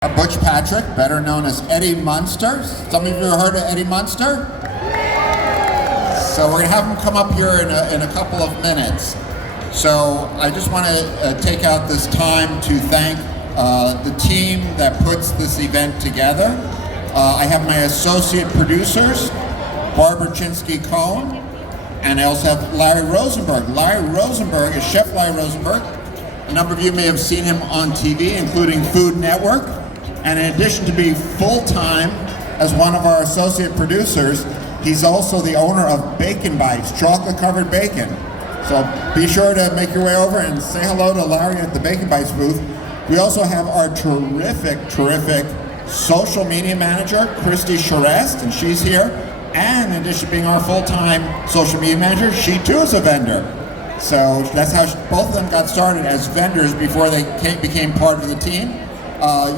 Butch Patrick, better known as Eddie Munster. Some of you have heard of Eddie Munster? So we're going to have him come up here in a couple of minutes. So I just want to take out this time to thank the team that puts this event together. I have my associate producers, Barbara Chinsky-Cohen, and I also have Larry Rosenberg. Larry Rosenberg is Chef Larry Rosenberg. A number of you may have seen him on TV, including Food Network. And in addition to being full-time as one of our associate producers, he's also the owner of Bacon Bites, chocolate-covered bacon. So be sure to make your way over and say hello to Larry at the Bacon Bites booth. We also have our terrific social media manager, Christy Charest, and she's here. And in addition to being our full-time social media manager, she too is a vendor. So that's how both of them got started as vendors before they became part of the team.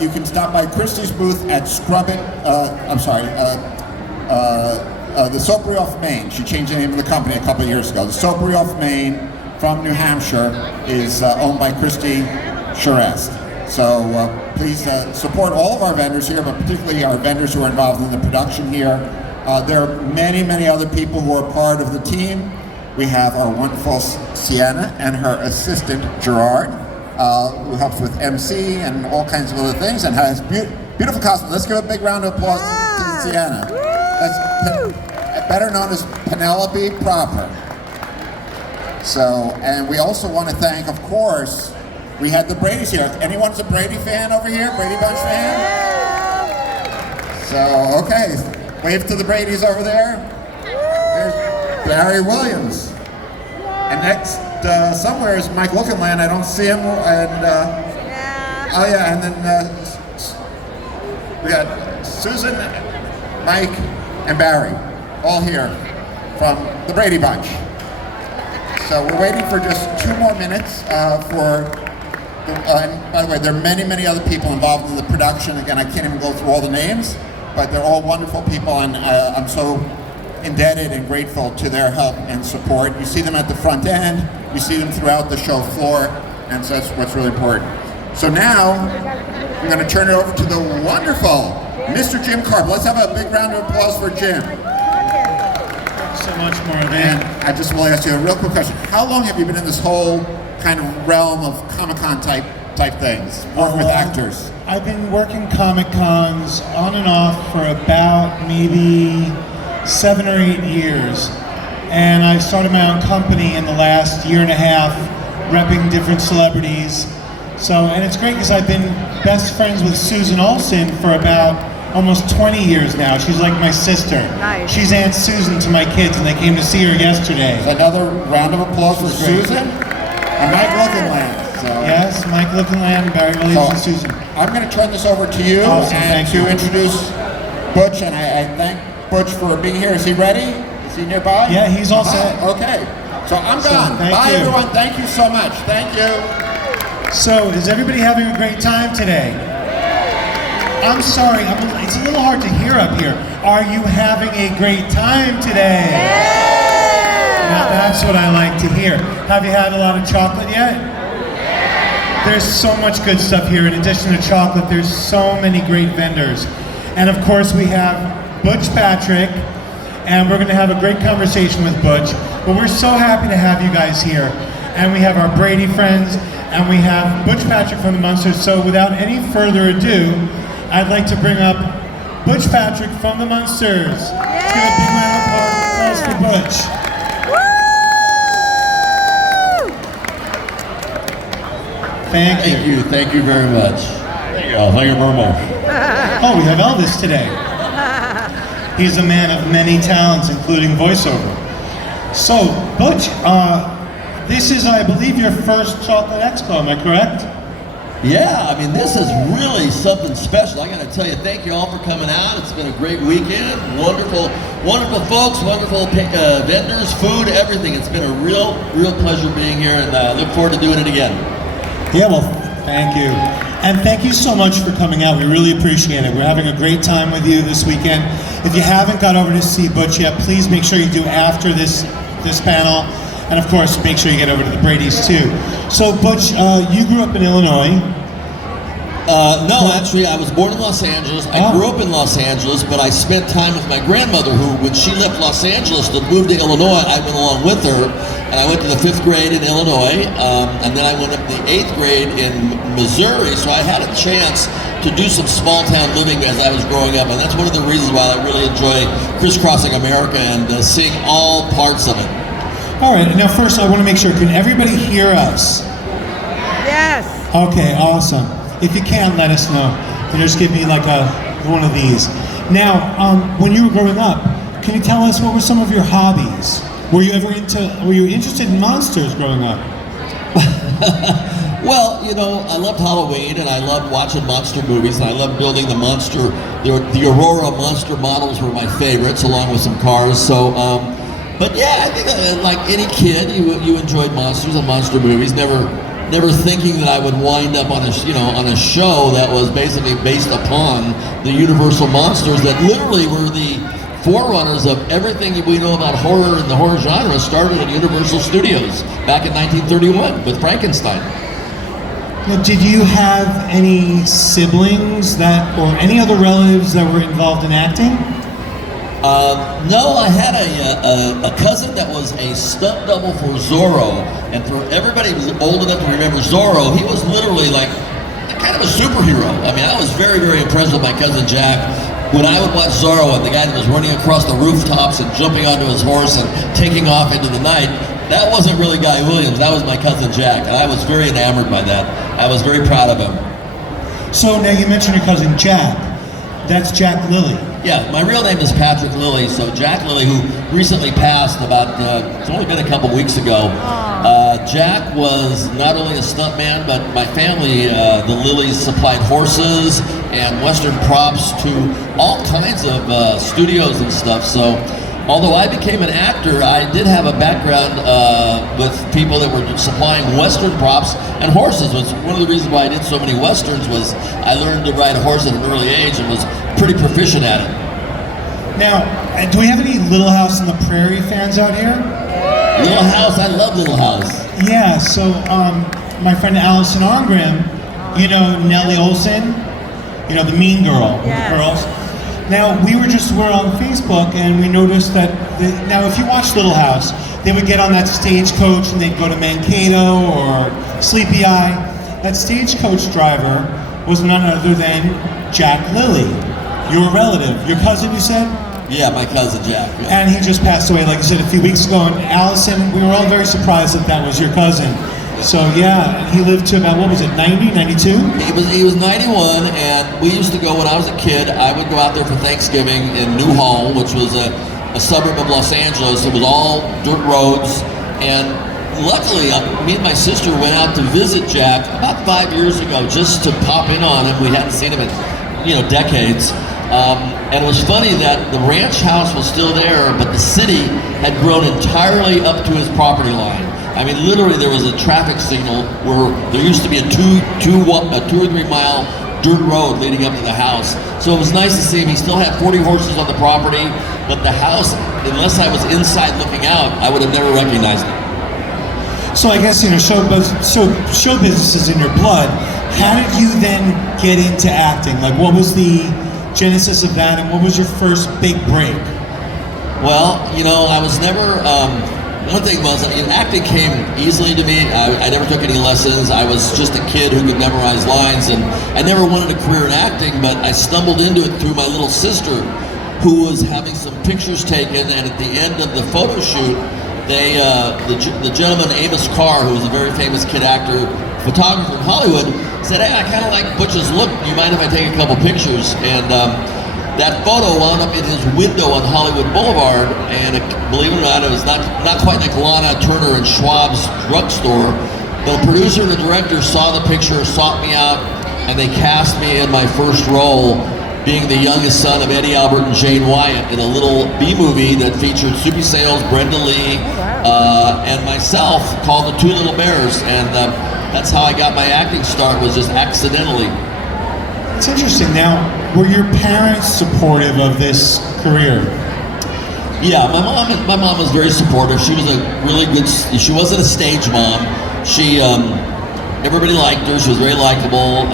You can stop by Christie's booth at the Soapery off Main. She changed the name of the company a couple of years ago. The Soapery off Main from New Hampshire is owned by Christy Charest. So please support all of our vendors here, but particularly our vendors who are involved in the production here. There are many other people who are part of the team. We have our wonderful Sienna and her assistant Gerard, who helps with MC and all kinds of other things and has beautiful costumes. Let's give a big round of applause to Sienna. That's better known as Penelope proper. So, and we also want to thank, of course, we had the Brady's here. Anyone's a Brady fan over here? Brady Bunch fan? So, okay. Wave to the Brady's over there. There's Barry Williams. And next, somewhere is Mike Lookinland. I don't see him. And oh yeah, and then we got Susan, Mike, and Barry, all here from the Brady Bunch. So we're waiting for just 2 more minutes and by the way, there are many other people involved in the production. Again, I can't even go through all the names, but they're all wonderful people, and I'm so indebted and grateful to their help and support. You see them at the front end, you see them throughout the show floor, and so that's what's really important. So now, I'm going to turn it over to the wonderful Mr. Jim Carp. Let's have a big round of applause for Jim. Thanks so much, Marvin. And I just want to ask you a real quick question. How long have you been in this whole kind of realm of Comic-Con type things, working with actors? I've been working Comic-Cons on and off for about maybe 7 or 8 years. And I started my own company in the last 1.5 years, repping different celebrities. So, and it's great because I've been best friends with Susan Olsen for about almost 20 years now. She's like my sister. Nice. She's Aunt Susan to my kids, and they came to see her yesterday. Another round of applause for Susan and Mike Lookinland. So. Yes, Mike Lookinland, Barry Williams, and Susan. I'm going to turn this over to you and to introduce Butch, and I thank Butch for being here. Is he ready? Is he nearby? Yeah, he's all set. Okay, so I'm done. Bye, everyone. Thank you so much. Thank you. So, is everybody having a great time today? I'm sorry, it's a little hard to hear up here. Are you having a great time today? Yeah! Now that's what I like to hear. Have you had a lot of chocolate yet? Yeah! There's so much good stuff here. In addition to chocolate, there's so many great vendors. And of course we have Butch Patrick, and we're going to have a great conversation with Butch. But we're so happy to have you guys here. And we have our Brady friends, and we have Butch Patrick from the Munster. So without any further ado, I'd like to bring up Butch Patrick from the Munsters. Let's give a big round of applause for Butch. Thank you very much. Thank you very much. Oh, we have Elvis today. He's a man of many talents, including voiceover. So, Butch, this is, I believe, your first Chocolate Expo, am I correct? Yeah, I mean, this is really something special. I got to tell you, thank you all for coming out. It's been a great weekend. Wonderful folks, wonderful vendors, food, everything. It's been a real pleasure being here, and I look forward to doing it again. Yeah, well, thank you. And thank you so much for coming out. We really appreciate it. We're having a great time with you this weekend. If you haven't got over to see Butch yet, please make sure you do after this panel. And of course, make sure you get over to the Brady's too. So Butch, you grew up in Illinois. No, actually, I was born in Los Angeles. I grew up in Los Angeles, but I spent time with my grandmother, who, when she left Los Angeles to move to Illinois, I went along with her, and I went to the 5th grade in Illinois, and then I went up to the 8th grade in Missouri, so I had a chance to do some small town living as I was growing up, and that's one of the reasons why I really enjoy crisscrossing America and seeing all parts of it. All right, now first I want to make sure, can everybody hear us? Yes. Okay, awesome. If you can, let us know. You just give me like one of these. Now, when you were growing up, can you tell us what were some of your hobbies? Were you interested in monsters growing up? Well, you know, I loved Halloween, and I loved watching monster movies, and I loved building the monster. The Aurora monster models were my favorites, along with some cars. So, but yeah, I think like any kid, you enjoyed monsters and monster movies. Never thinking that I would wind up on a show that was basically based upon the Universal monsters that literally were the forerunners of everything we know about horror and the horror genre. Started at Universal Studios back in 1931 with Frankenstein. Now, did you have any siblings or any other relatives that were involved in acting? No, I had a cousin that was a stunt double for Zorro, and for everybody who's old enough to remember Zorro, he was literally like kind of a superhero. I mean, I was very, very impressed with my cousin Jack. When I would watch Zorro and the guy that was running across the rooftops and jumping onto his horse and taking off into the night, that wasn't really Guy Williams, that was my cousin Jack, and I was very enamored by that. I was very proud of him. So now you mentioned your cousin Jack. That's Jack Lilly. Yeah, my real name is Patrick Lilly. So Jack Lilly, who recently passed it's only been a couple weeks ago. Jack was not only a stuntman, but my family, the Lillys, supplied horses and Western props to all kinds of studios and stuff. So although I became an actor, I did have a background with people that were supplying Western props and horses. Was one of the reasons why I did so many Westerns was I learned to ride a horse at an early age and was pretty proficient at it. Now, do we have any Little House on the Prairie fans out here? Little House, I love Little House. Yeah, so my friend Allison Ongrim, you know Nellie Olson, you know the mean girl, girls. Now, we're on Facebook and we noticed that, now if you watch Little House, they would get on that stagecoach and they'd go to Mankato or Sleepy Eye. That stagecoach driver was none other than Jack Lilly, your relative, your cousin, you said? Yeah, my cousin Jack. Yeah. And he just passed away, like you said, a few weeks ago. And Allison, we were all very surprised that was your cousin. So yeah, he lived to about, what was it, 90, 92? He was 91, and we used to go, when I was a kid, I would go out there for Thanksgiving in Newhall, which was a suburb of Los Angeles. It was all dirt roads, and luckily, me and my sister went out to visit Jack about 5 years ago just to pop in on him. We hadn't seen him in, decades. And it was funny that the ranch house was still there, but the city had grown entirely up to his property line. I mean, literally, there was a traffic signal where there used to be a 2 or 3 mile dirt road leading up to the house. So it was nice to see him. He still had 40 horses on the property, but the house, unless I was inside looking out, I would have never recognized it. So I guess, show business is in your blood. How did you then get into acting? Like, what was the genesis of that, and what was your first big break? Well, I was never, one thing was, acting came easily to me. I never took any lessons. I was just a kid who could memorize lines, and I never wanted a career in acting, but I stumbled into it through my little sister, who was having some pictures taken, and at the end of the photo shoot, the gentleman, Amos Carr, who was a very famous kid actor, photographer in Hollywood, said, "Hey, I kind of like Butch's look. Do you mind if I take a couple pictures?" And that photo wound up in his window on Hollywood Boulevard, and believe it or not, it was not quite like Lana Turner and Schwab's drugstore. The producer and the director saw the picture, sought me out, and they cast me in my first role, being the youngest son of Eddie Albert and Jane Wyatt in a little B-movie that featured Soupy Sales, Brenda Lee, and myself, called The Two Little Bears. And that's how I got my acting start, was just accidentally. It's interesting. Now, were your parents supportive of this career? Yeah, my mom was very supportive. She was a really good. She wasn't a stage mom. She Everybody liked her. She was very likable.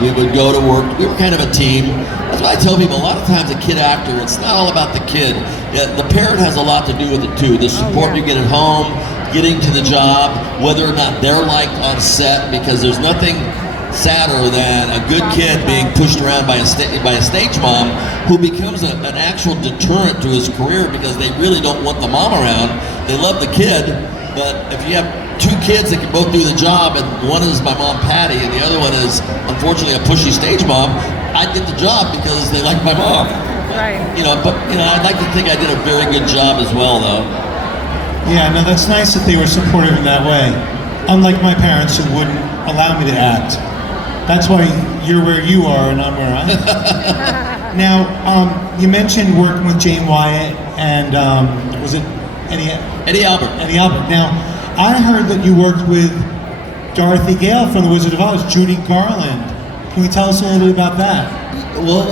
We would go to work. We were kind of a team. That's why I tell people a lot of times a kid actor, it's not all about the kid. The parent has a lot to do with it too. The support you get at home, getting to the job, whether or not they're liked on set, because there's nothing sadder than a good kid being pushed around by a stage mom who becomes an actual deterrent to his career because they really don't want the mom around. They love the kid, but if you have two kids that can both do the job, and one is my mom Patty and the other one is unfortunately a pushy stage mom, I'd get the job because they like my mom. Right. But I'd like to think I did a very good job as well, though. Yeah, no, that's nice that they were supportive in that way. Unlike my parents who wouldn't allow me to act. That's why you're where you are and I'm where I am. Now, you mentioned working with Jane Wyatt and was it Eddie Albert. Eddie Albert. Now, I heard that you worked with Dorothy Gale from The Wizard of Oz, Judy Garland. Can you tell us a little bit about that? Well,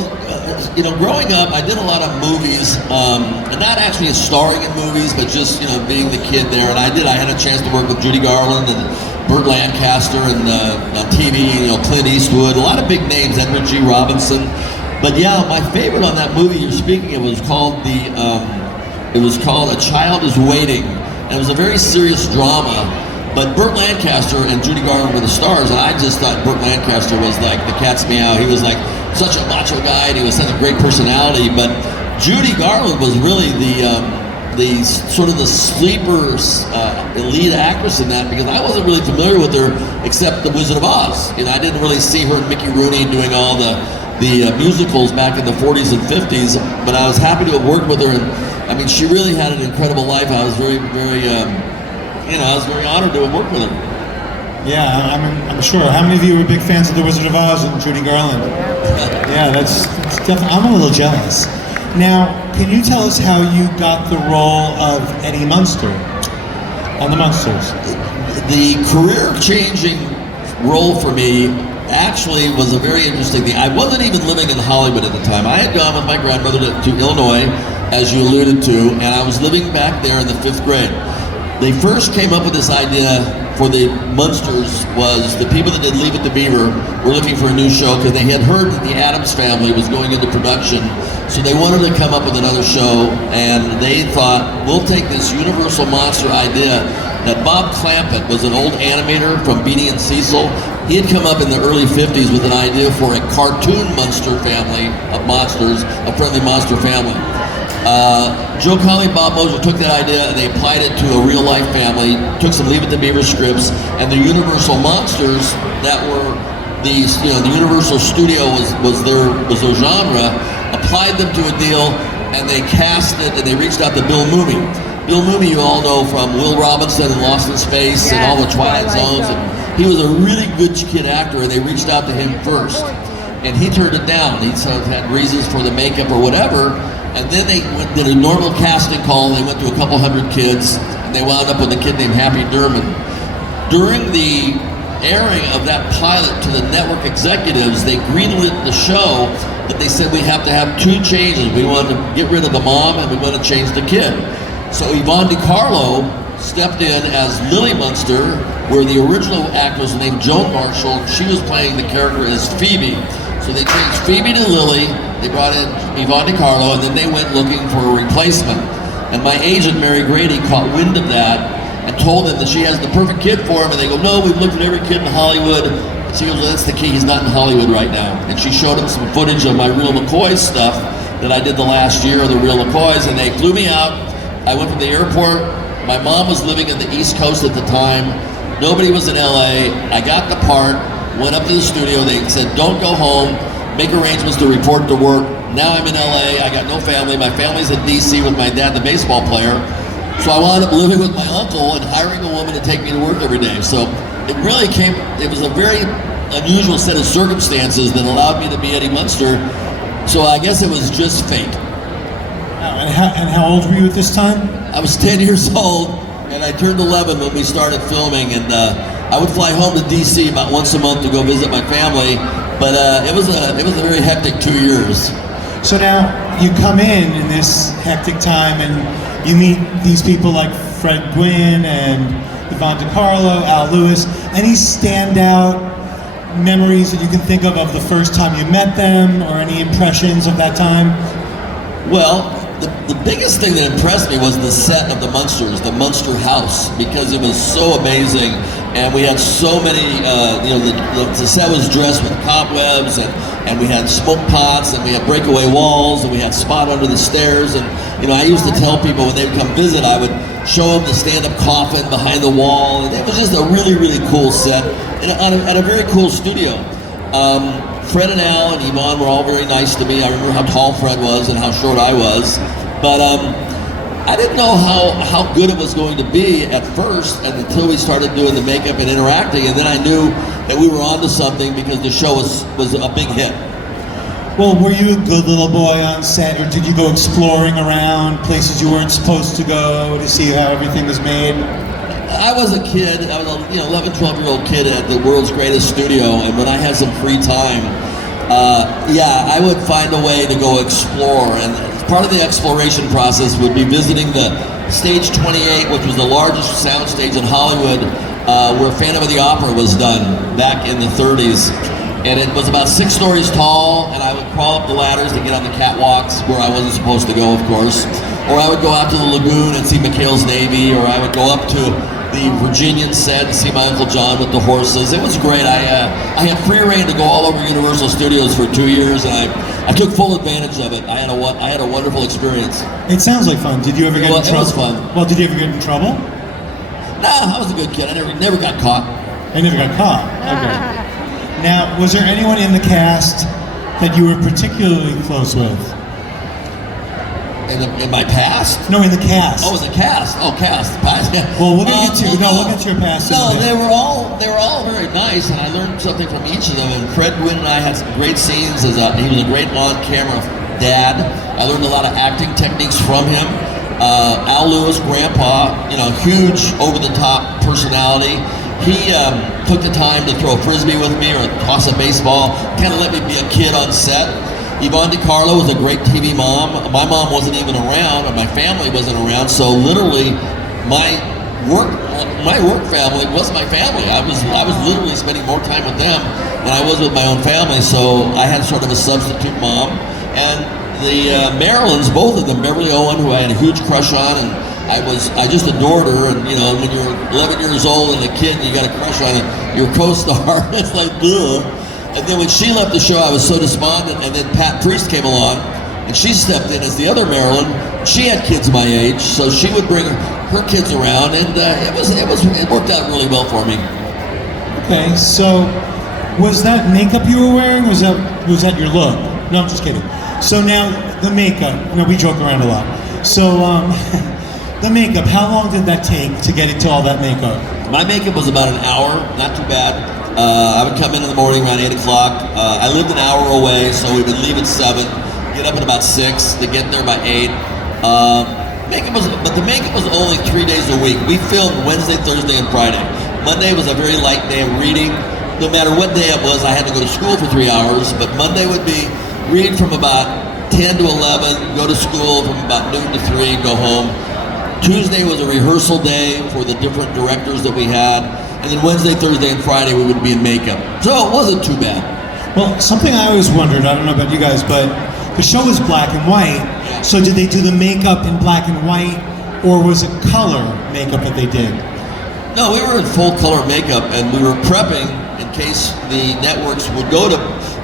growing up, I did a lot of movies, and not actually starring in movies, but just, being the kid there. And I had a chance to work with Judy Garland and Burt Lancaster and on TV, Clint Eastwood, a lot of big names, Edward G. Robinson. But yeah, my favorite on that movie you're speaking of was called A Child Is Waiting. And it was a very serious drama. But Burt Lancaster and Judy Garland were the stars, and I just thought Burt Lancaster was like the cat's meow. He was like such a macho guy, and he was such a great personality. But Judy Garland was really the sort of the sleeper lead actress in that, because I wasn't really familiar with her except The Wizard of Oz. I didn't really see her and Mickey Rooney doing all the musicals back in the 40s and 50s. But I was happy to have worked with her, and I mean, she really had an incredible life. I was very, very I was very honored to have worked with her. Yeah, I'm sure. How many of you were big fans of The Wizard of Oz and Judy Garland? Yeah, that's definitely. I'm a little jealous. Now, can you tell us how you got the role of Eddie Munster on The Munsters? The career-changing role for me actually was a very interesting thing. I wasn't even living in Hollywood at the time. I had gone with my grandmother to Illinois, as you alluded to, and I was living back there in the 5th grade. They first came up with this idea for the Munsters was the people that did Leave It to Beaver were looking for a new show because they had heard that the Addams Family was going into production. So they wanted to come up with another show, and they thought, we'll take this Universal Monster idea that Bob Clampett was an old animator from Beanie and Cecil. He had come up in the early 50s with an idea for a cartoon monster family of monsters, a friendly monster family. Joe Conley and Bob Mosier took that idea and they applied it to a real-life family, took some Leave It to Beaver scripts, and the Universal Monsters that were the Universal Studio was their genre, applied them to a deal, and they cast it, and they reached out to Bill Mumy. Bill Mumy, you all know from Will Robinson and Lost in Space and all the Twilight Zones. And he was a really good kid actor, and they reached out to him first, and he turned it down. He had reasons for the makeup or whatever. And then they did a normal casting call. They went to a couple hundred kids, and they wound up with a kid named Happy Durman. During the airing of that pilot to the network executives, they greenlit the show, but they said we have to have 2 changes. We want to get rid of the mom, and we want to change the kid. So Yvonne DiCarlo stepped in as Lily Munster, where the original actress was named Joan Marshall. She was playing the character as Phoebe. So they changed Phoebe to Lily, they brought in Yvonne DiCarlo, and then they went looking for a replacement. And my agent, Mary Grady, caught wind of that and told them that she has the perfect kid for him, and they go, no, we've looked at every kid in Hollywood. And she goes, well, that's the key, he's not in Hollywood right now. And she showed him some footage of my Real McCoy stuff that I did the last year of the Real McCoys, and they flew me out. I went from the airport. My mom was living in the East Coast at the time. Nobody was in LA. I got the part. Went up to the studio, they said, don't go home, make arrangements to report to work. Now I'm in LA, I got no family, my family's in DC with my dad, the baseball player. So I wound up living with my uncle and hiring a woman to take me to work every day. So it was a very unusual set of circumstances that allowed me to be Eddie Munster. So I guess it was just fate. And how old were you at this time? I was 10 years old, and I turned 11 when we started filming, and I would fly home to DC about once a month to go visit my family, but it was a very hectic 2 years. So now you come in this hectic time and you meet these people like Fred Gwynn and Yvonne DiCarlo, Al Lewis. Any standout memories that you can think of the first time you met them, or any impressions of that time? Well, the biggest thing that impressed me was the set of the Munsters, the Munster house, because it was so amazing, and we had so many, the set was dressed with cobwebs, and we had smoke pots, and we had breakaway walls, and we had spot under the stairs, and I used to tell people when they would come visit, I would show them the stand-up coffin behind the wall, and it was just a really, really cool set, and at a very cool studio. Fred and Al and Yvonne were all very nice to me. I remember how tall Fred was and how short I was. But I didn't know how good it was going to be at first, and until we started doing the makeup and interacting, and then I knew that we were onto something because the show was a big hit. Well, were you a good little boy on set, or did you go exploring around places you weren't supposed to go to see how everything was made? I was a kid. I was a 11, 12-year-old kid at the world's greatest studio, and when I had some free time, I would find a way to go explore. And part of the exploration process would be visiting the Stage 28, which was the largest sound stage in Hollywood, where Phantom of the Opera was done back in the 30s. And it was about 6 stories tall, and I would crawl up the ladders to get on the catwalks where I wasn't supposed to go, of course. Or I would go out to the lagoon and see McHale's Navy, or I would go up to the Virginian set and see my Uncle John with the horses. It was great. I had free reign to go all over Universal Studios for 2 years, and I took full advantage of it. I had a wonderful experience. It sounds like fun. Did you ever get in trouble? It was fun. Well, did you ever get in trouble? Nah, I was a good kid. I never got caught. I never got caught. Okay. Now, was there anyone in the cast that you were particularly close with? In my past? No, in the cast. Oh, it was a cast. Oh, cast. Well, we'll get to your past. No, they were all very nice, and I learned something from each of them. And Fred Gwynn and I had some great scenes. He was a great on-camera dad. I learned a lot of acting techniques from him. Al Lewis, Grandpa, huge over-the-top personality. He took the time to throw a frisbee with me or toss a baseball, kind of let me be a kid on set. Yvonne DiCarlo was a great TV mom. My mom wasn't even around, or my family wasn't around, so literally my work family was my family. I was literally spending more time with them than I was with my own family, so I had sort of a substitute mom. And the Marilyns, both of them, Beverly Owen, who I had a huge crush on, and I just adored her. And when you're 11 years old and a kid and you got a crush on your co-star, it's like, ugh. And then when she left the show, I was so despondent. And then Pat Priest came along, and she stepped in as the other Marilyn. She had kids my age, so she would bring her kids around, and it worked out really well for me. Okay, so was that makeup you were wearing? Was that your look? No, I'm just kidding. So now the makeup. We joke around a lot. So the makeup. How long did that take to get into all that makeup? My makeup was about an hour, not too bad. I would come in the morning around 8 o'clock. I lived an hour away, so we would leave at 7, get up at about 6, to get there by 8. But the makeup was only 3 days a week. We filmed Wednesday, Thursday, and Friday. Monday was a very light day of reading. No matter what day it was, I had to go to school for 3 hours, but Monday would be read from about 10 to 11, go to school from about noon to 3, go home. Tuesday was a rehearsal day for the different directors that we had. And then Wednesday, Thursday, and Friday we would be in makeup. So it wasn't too bad. Well, something I always wondered, I don't know about you guys, but the show was black and white. So did they do the makeup in black and white, or was it color makeup that they did? No, we were in full color makeup, and we were prepping in case the networks would go to,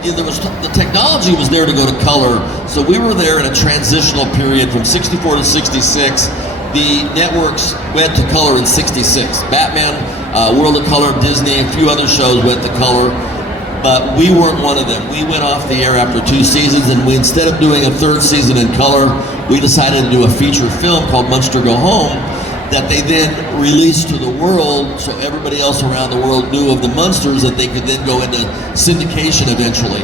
the technology was there to go to color. So we were there in a transitional period from 64 to 66. The networks went to color in 66. Batman, World of Color, Disney, a few other shows went to color, but we weren't one of them. We went off the air after 2 seasons, and instead of doing a 3rd season in color, we decided to do a feature film called Munster Go Home that they then released to the world, so everybody else around the world knew of the Munsters, that they could then go into syndication eventually.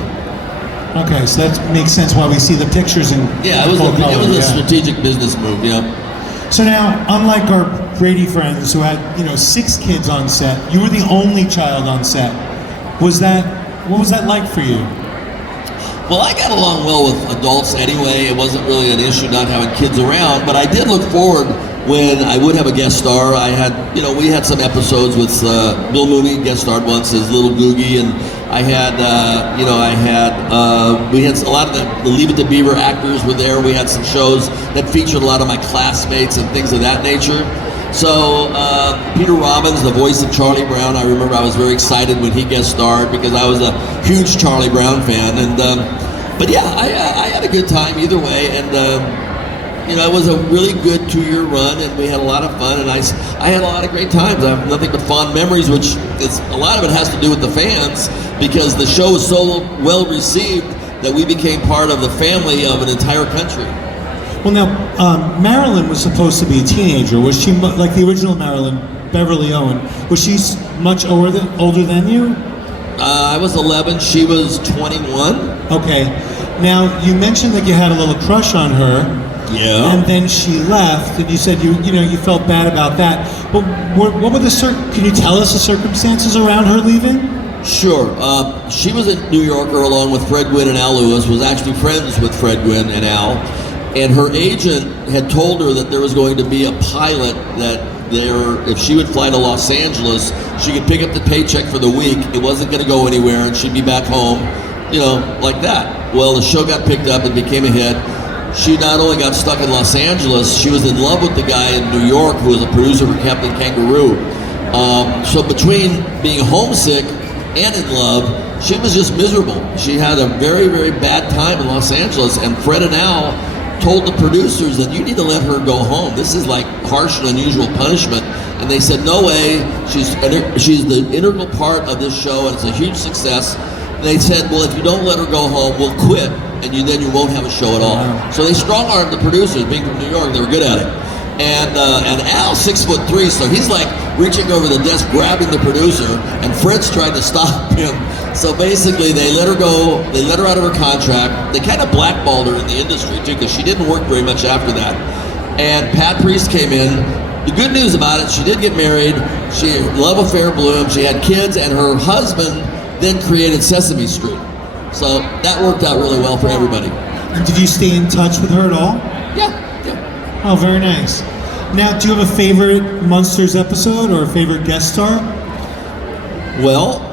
Okay, so that makes sense why we see the pictures in full color. It was a strategic business move, yeah. So now, unlike our Brady friends who had 6 kids on set, you were the only child on set. What was that like for you? Well, I got along well with adults anyway. It wasn't really an issue not having kids around, but I did look forward when I would have a guest star. I had, we had some episodes with Bill Mooney guest starred once as Little Googie, and I had, we had a lot of the Leave It to Beaver actors were there. We had some shows that featured a lot of my classmates and things of that nature. So Peter Robbins, the voice of Charlie Brown, I remember I was very excited when he guest starred because I was a huge Charlie Brown fan. And but yeah, I had a good time either way, and it was a really good 2-year run, and we had a lot of fun, and I had a lot of great times. I have nothing but fond memories, which is a lot of it has to do with the fans, because the show was so well received that we became part of the family of an entire country. Well, now, Marilyn was supposed to be a teenager. Was she, like the original Marilyn, Beverly Owen, was she much older than you? I was 11, she was 21. Okay. Now, you mentioned that you had a little crush on her. Yeah. And then she left, and you said you felt bad about that. But what were can you tell us the circumstances around her leaving? Sure. She was in New Yorker along with Fred Gwynn and Al Lewis, was actually friends with Fred Gwynn and Al. And her agent had told her that there was going to be a pilot that if she would fly to Los Angeles, she could pick up the paycheck for the week. It wasn't going to go anywhere, and she'd be back home, like that. Well, the show got picked up and became a hit. She not only got stuck in Los Angeles, she was in love with the guy in New York who was a producer for Captain Kangaroo. So between being homesick and in love, she was just miserable. She had a very, very bad time in Los Angeles, and Fred and Al told the producers that you need to let her go home. This is like harsh and unusual punishment. And they said, no way, she's the integral part of this show, and it's a huge success. And they said, well, if you don't let her go home, we'll quit, and then you won't have a show at all. Wow. So they strong-armed the producers. Being from New York, they were good at it. And Al's 6'3", so he's like reaching over the desk, grabbing the producer, and Fred's trying to stop him. So basically, they let her go. They let her out of her contract. They kind of blackballed her in the industry too, because she didn't work very much after that. And Pat Priest came in. The good news about it, she did get married. Love affair bloomed. She had kids, and her husband then created Sesame Street. So that worked out really well for everybody. And did you stay in touch with her at all? Yeah. Oh, very nice. Now, do you have a favorite Munsters episode or a favorite guest star? Well,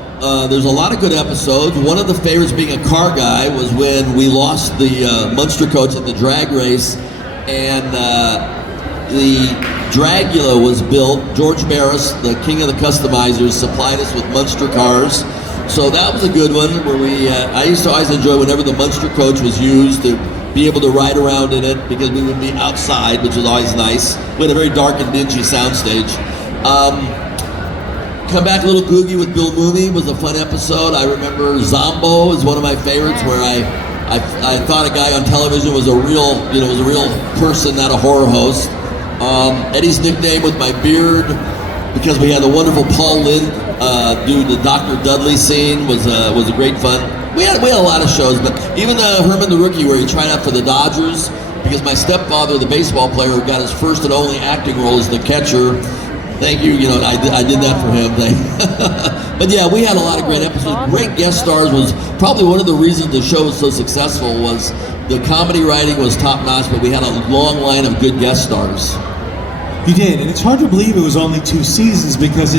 there's a lot of good episodes. One of the favorites, being a car guy, was when we lost the Munster coach at the drag race, and the Dragula was built. George Barris, the king of the customizers, supplied us with Munster cars. So that was a good one where I used to always enjoy whenever the Munster coach was used to be able to ride around in it, because we would be outside, which was always nice. We had a very dark and dingy soundstage. Come Back Little Googie with Bill Mooney was a fun episode. I remember Zombo is one of my favorites, where I thought a guy on television was a real person, not a horror host. Eddie's nickname with my beard, because we had the wonderful Paul Lynde do the Dr. Dudley scene, was a great fun. We had a lot of shows, but even Herman the Rookie, where he tried out for the Dodgers, because my stepfather, the baseball player, got his first and only acting role as the catcher. Thank you, I did that for him. But yeah, we had a lot of great episodes. Great guest stars. Was probably one of the reasons the show was so successful. Was the comedy writing was top notch, but we had a long line of good guest stars. You did, and it's hard to believe it was only 2 seasons, because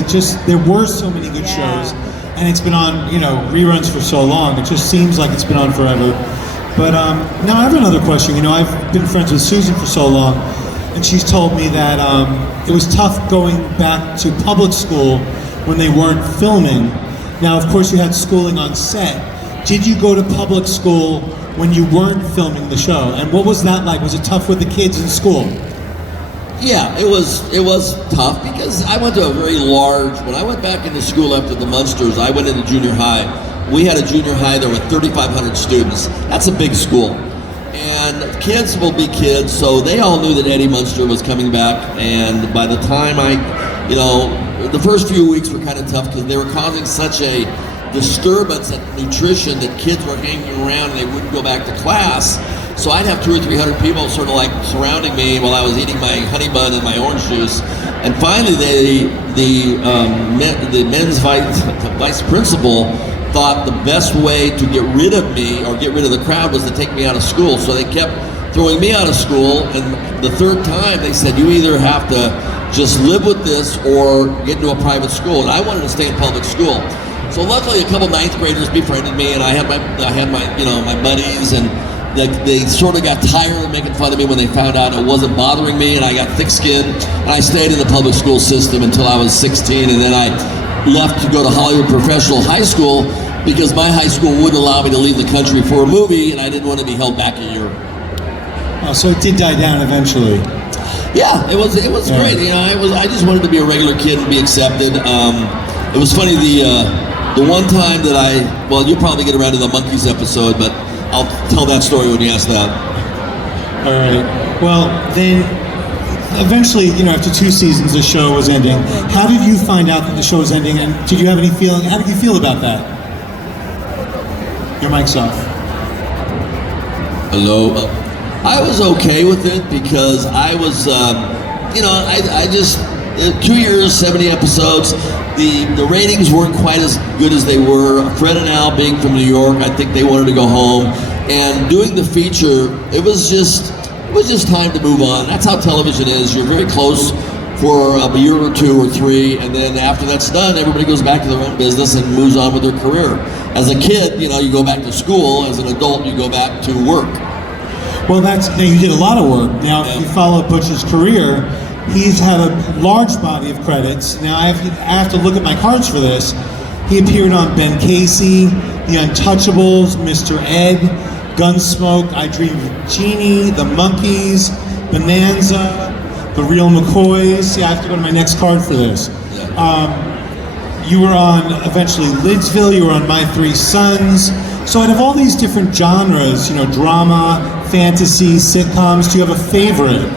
there were so many good shows, and it's been on, reruns for so long. It just seems like it's been on forever. But now I have another question. I've been friends with Susan for so long, and she's told me that it was tough going back to public school when they weren't filming. Now, of course, you had schooling on set. Did you go to public school when you weren't filming the show? And what was that like? Was it tough with the kids in school? Yeah, it was tough, because I went to a very large, when I went back into school after the Munsters, I went into junior high. We had a junior high there with 3,500 students. That's a big school. And kids will be kids, so they all knew that Eddie Munster was coming back, and by the time the first few weeks were kind of tough, because they were causing such a disturbance at nutrition that kids were hanging around and they wouldn't go back to class. So I'd have 200 or 300 people sort of like surrounding me while I was eating my honey bun and my orange juice. And finally, the men's vice principal thought the best way to get rid of me or get rid of the crowd was to take me out of school. So they kept throwing me out of school. And the third time they said, you either have to just live with this or get into a private school. And I wanted to stay in public school. So luckily a couple ninth graders befriended me, and I had my my buddies, and they sort of got tired of making fun of me when they found out it wasn't bothering me, and I got thick-skinned, and I stayed in the public school system until I was 16, and then I left to go to Hollywood Professional High School because my high school wouldn't allow me to leave the country for a movie, and I didn't want to be held back a year. Oh, so it did die down eventually. Yeah, it was great. You know, I just wanted to be a regular kid and be accepted. It was funny, the one time that well, you'll probably get around to the Monkeys episode, but I'll tell that story when you ask that. All right. Well, then, eventually, you know, after 2 seasons, the show was ending. How did you find out that the show was ending, and did you have any feeling? How did you feel about that? Your mic's off. Hello. I was okay with it because I was, you know, I just 2 years, 70 episodes. The ratings weren't quite as good as they were. Fred and Al being from New York, I think they wanted to go home. And doing the feature, it was just time to move on. That's how television is. You're very close for a year or 2 or 3, and then after that's done, everybody goes back to their own business and moves on with their career. As a kid, you know, you go back to school. As an adult, you go back to work. Well, now you did a lot of work. Now, if you follow Butch's career, he's had a large body of credits. Now, I have to look at my cards for this. He appeared on Ben Casey, The Untouchables, Mr. Ed, Gunsmoke, I Dream of Jeannie, The Monkees, Bonanza, The Real McCoys. Yeah, I have to go to my next card for this. You were on, eventually, Lidsville. You were on My Three Sons. So out of all these different genres, you know, drama, fantasy, sitcoms, do you have a favorite?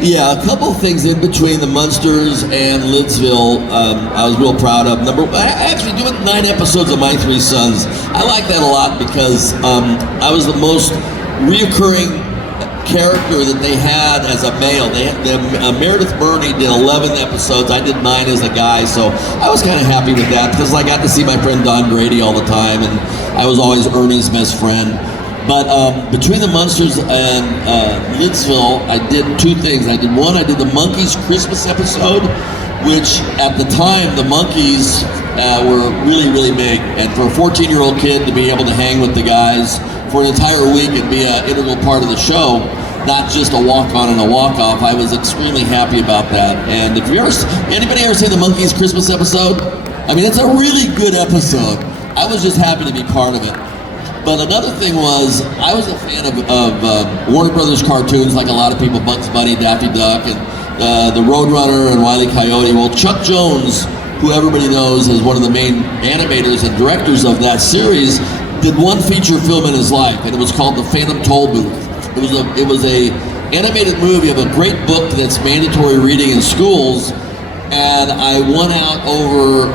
Yeah, a couple of things in between the Munsters and Lidsville I was real proud of. Actually doing 9 episodes of My Three Sons. I like that a lot because I was the most reoccurring character that they had as a male. Meredith Burney did 11 episodes. I did 9 as a guy, so I was kind of happy with that because I got to see my friend Don Grady all the time, and I was always Ernie's best friend. But between the Munsters and Lidsville, I did 2 things. I did the Monkees Christmas episode, which at the time the Monkees were really, really big. And for a 14-year-old kid to be able to hang with the guys for an entire week and be an integral part of the show, not just a walk-on and a walk-off, I was extremely happy about that. And if anybody ever seen the Monkees Christmas episode? I mean, it's a really good episode. I was just happy to be part of it. But another thing was, I was a fan of Warner Brothers cartoons, like a lot of people, Bugs Bunny, Daffy Duck, and the Roadrunner and Wile E. Coyote. Well, Chuck Jones, who everybody knows is one of the main animators and directors of that series, did one feature film in his life, and it was called The Phantom Toll Booth. It was a animated movie of a great book that's mandatory reading in schools. And I won out over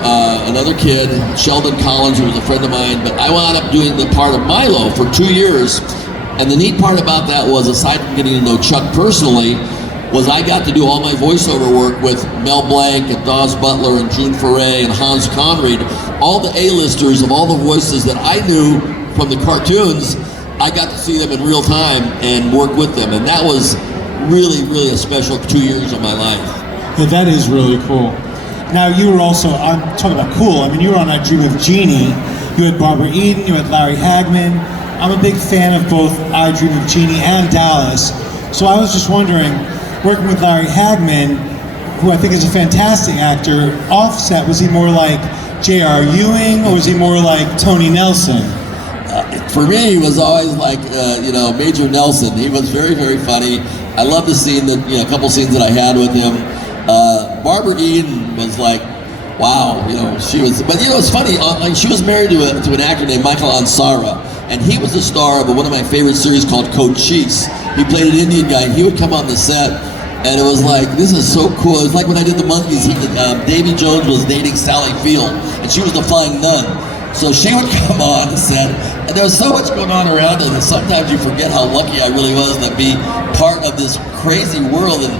another kid, Sheldon Collins, who was a friend of mine, but I wound up doing the part of Milo for 2 years. And the neat part about that was, aside from getting to know Chuck personally, was I got to do all my voiceover work with Mel Blanc and Dawes Butler and June Foray and Hans Conried, all the A-listers of all the voices that I knew from the cartoons. I got to see them in real time and work with them. And that was really, really a special 2 years of my life. Yeah, that is really cool. Now, you were also, I'm talking about cool, I mean, you were on I Dream of Jeannie. You had Barbara Eden, you had Larry Hagman. I'm a big fan of both I Dream of Jeannie and Dallas. So I was just wondering, working with Larry Hagman, who I think is a fantastic actor, offset, was he more like J.R. Ewing, or was he more like Tony Nelson? For me, he was always like, Major Nelson. He was very, very funny. I love the scene a couple scenes that I had with him. Barbara Eden was like, wow, she was, but it's funny, she was married to an actor named Michael Ansara, and he was the star of one of my favorite series called Cochise. He played an Indian guy. He would come on the set, and it was like, this is so cool. It was like when I did the Monkees, Davy Jones was dating Sally Field, and she was the flying nun. So she would come on the set, and there was so much going on around her that sometimes you forget how lucky I really was to be part of this crazy world, and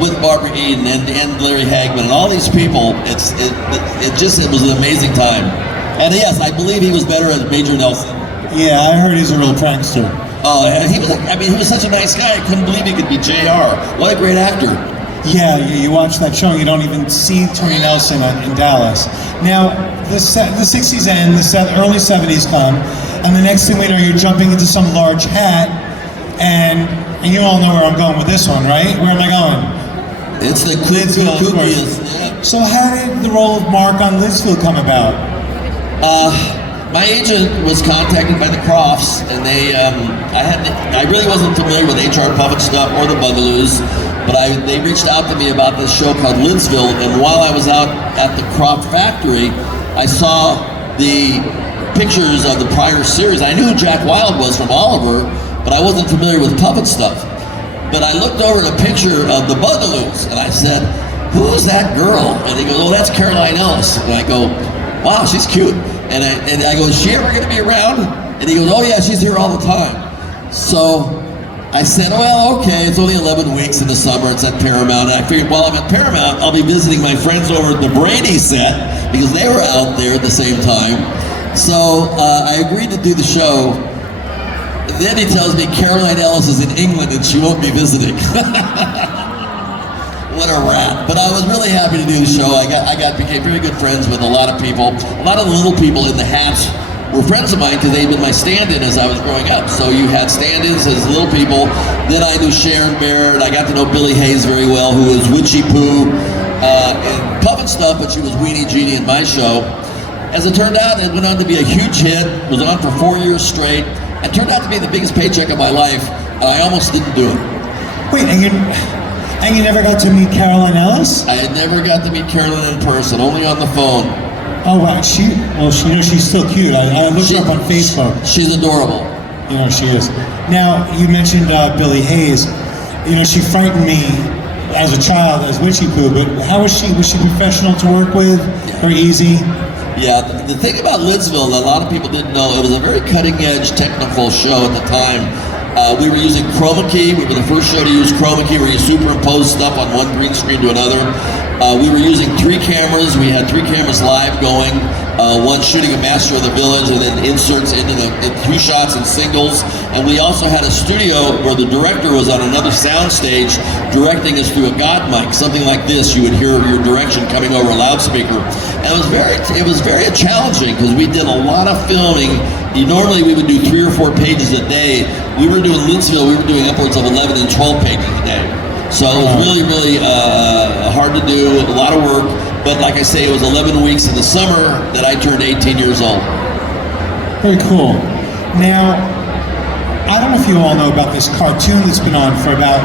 with Barbara Eden and Larry Hagman and all these people. It was an amazing time. And yes, I believe he was better as Major Nelson. Yeah, I heard he's a real prankster. Oh, and he was such a nice guy. I couldn't believe he could be JR. What a great actor. Yeah, you watch that show and you don't even see Tony Nelson in Dallas. Now, the 60s end, the early 70s come, and the next thing we know, you're jumping into some large hat, and you all know where I'm going with this one, right? Where am I going? It's the Lidsville, of course. Yeah. So how did the role of Mark on Lidsville come about? My agent was contacted by the Crofts, and I really wasn't familiar with HR Puppet stuff or the Bugaloos, but they reached out to me about this show called Lidsville, and while I was out at the Croft factory, I saw the pictures of the prior series. I knew who Jack Wilde was from Oliver, but I wasn't familiar with puppet stuff. But I looked over at a picture of the Bugaloos, and I said, "Who is that girl?" And he goes, "Oh, that's Caroline Ellis." And I go, "Wow, she's cute." And I go, "Is she ever going to be around?" And he goes, "Oh yeah, she's here all the time." So I said, "Well, okay, it's only 11 weeks in the summer, it's at Paramount." And I figured while I'm at Paramount, I'll be visiting my friends over at the Brady set, because they were out there at the same time. So I agreed to do the show. Then he tells me Caroline Ellis is in England and she won't be visiting. What a rat. But I was really happy to do the show. I became very good friends with a lot of people. A lot of the little people in the hats were friends of mine because they'd been my stand-in as I was growing up. So you had stand-ins as little people. Then I knew Sharon Baird. I got to know Billy Hayes very well, who was Witchy Poo and puppet stuff, but she was Weenie Jeannie in my show. As it turned out, it went on to be a huge hit. Was on for 4 years straight. It turned out to be the biggest paycheck of my life, and I almost didn't do it. Wait, and you never got to meet Caroline Ellis? I had never got to meet Caroline in person, only on the phone. Oh wow, she's still cute. I looked her up on Facebook. She's adorable. You know, she is. Now, you mentioned Billy Hayes. You know, she frightened me as a child, as Witchy Poo, but how was she? Was she professional to work with, or easy? Yeah, the thing about Lidsville that a lot of people didn't know, it was a very cutting-edge technical show at the time. We were using chroma key. We were the first show to use chroma key, where you superimpose stuff on one green screen to another. We were using 3 cameras. We had 3 cameras live going. One shooting a Master of the Village, and then inserts into in 2 shots and singles. And we also had a studio where the director was on another sound stage directing us through a God mic, something like this. You would hear your direction coming over a loudspeaker. And it was very challenging because we did a lot of filming. Normally we would do 3 or 4 pages a day. We were doing Lidsville, we were doing upwards of 11 and 12 pages a day. So it was really, really hard to do, a lot of work. But like I say, it was 11 weeks in the summer that I turned 18 years old. Very cool. Now, I don't know if you all know about this cartoon that's been on for about